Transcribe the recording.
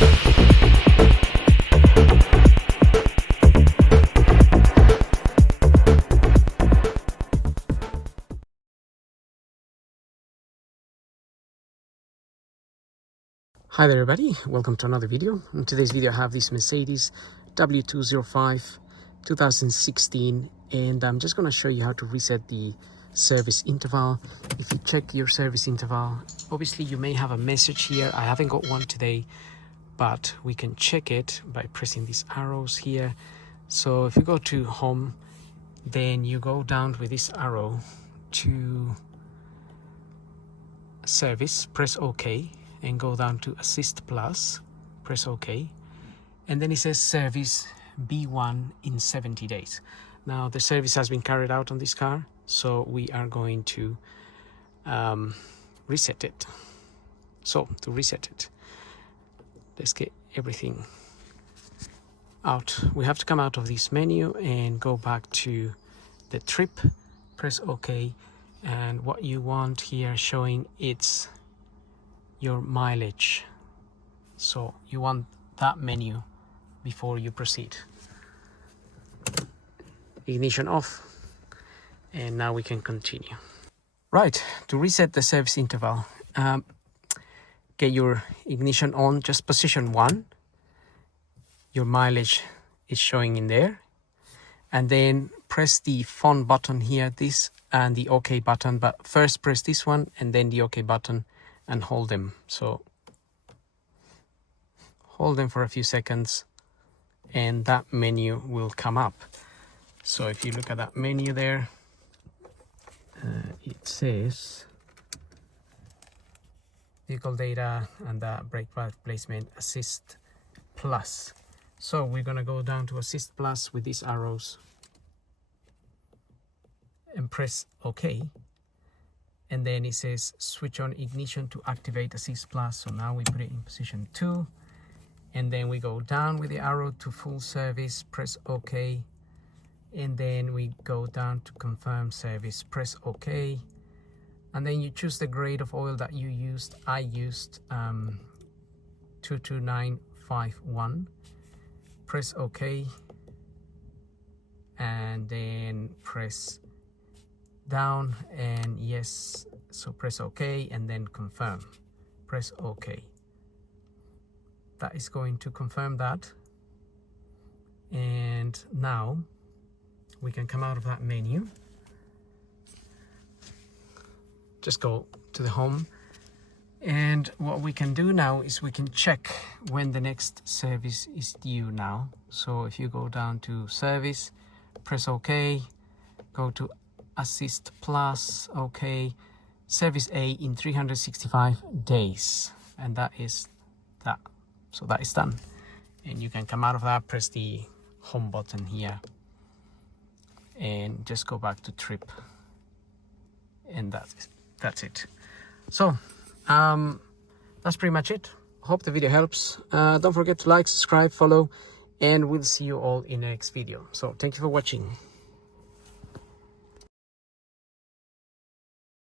Hi there everybody, welcome to another video. In today's video I have this Mercedes W205 2016 and I'm just going to show you how to reset the service interval. If you check your service interval, obviously you may have a message here. I haven't got one today, but we can check it by pressing these arrows here. So if you go to home, then you go down with this arrow to service, press OK, and go down to assist plus, press OK, and then it says service B1 in 70 days. Now the service has been carried out on this car, so we are going to reset it. So to reset it, let's get everything out. We have to come out of this menu and go back to the trip, press OK, and what you want here showing it's your mileage, so you want that menu before you proceed. Ignition off, and now we can continue. Right, to reset the service interval, get your ignition on, just position 1, your mileage is showing in there, and then press the phone button here, this and the OK button, but first press this one and then the OK button and hold them. So hold them for a few seconds and that menu will come up. So if you look at that menu there, it says vehicle data and brake pad placement assist plus. So we're gonna go down to assist plus with these arrows and press OK. And then it says switch on ignition to activate assist plus. So now we put it in position 2, and then we go down with the arrow to full service, press OK, and then we go down to confirm service, press OK, and then you choose the grade of oil that you used. I used 22951, press OK, and then press down and yes, so press OK and then confirm, press OK. That is going to confirm that, and now we can come out of that menu, just go to the home, and what we can do now is we can check when the next service is due now. So if you go down to service, press OK, go to assist plus, OK, service A in 365 days, and that is that. So that is done, and you can come out of that, press the home button here and just go back to trip, and that's it. So that's pretty much it. Hope the video helps. Don't forget to like, subscribe, follow, and we'll see you all in the next video. So thank you for watching.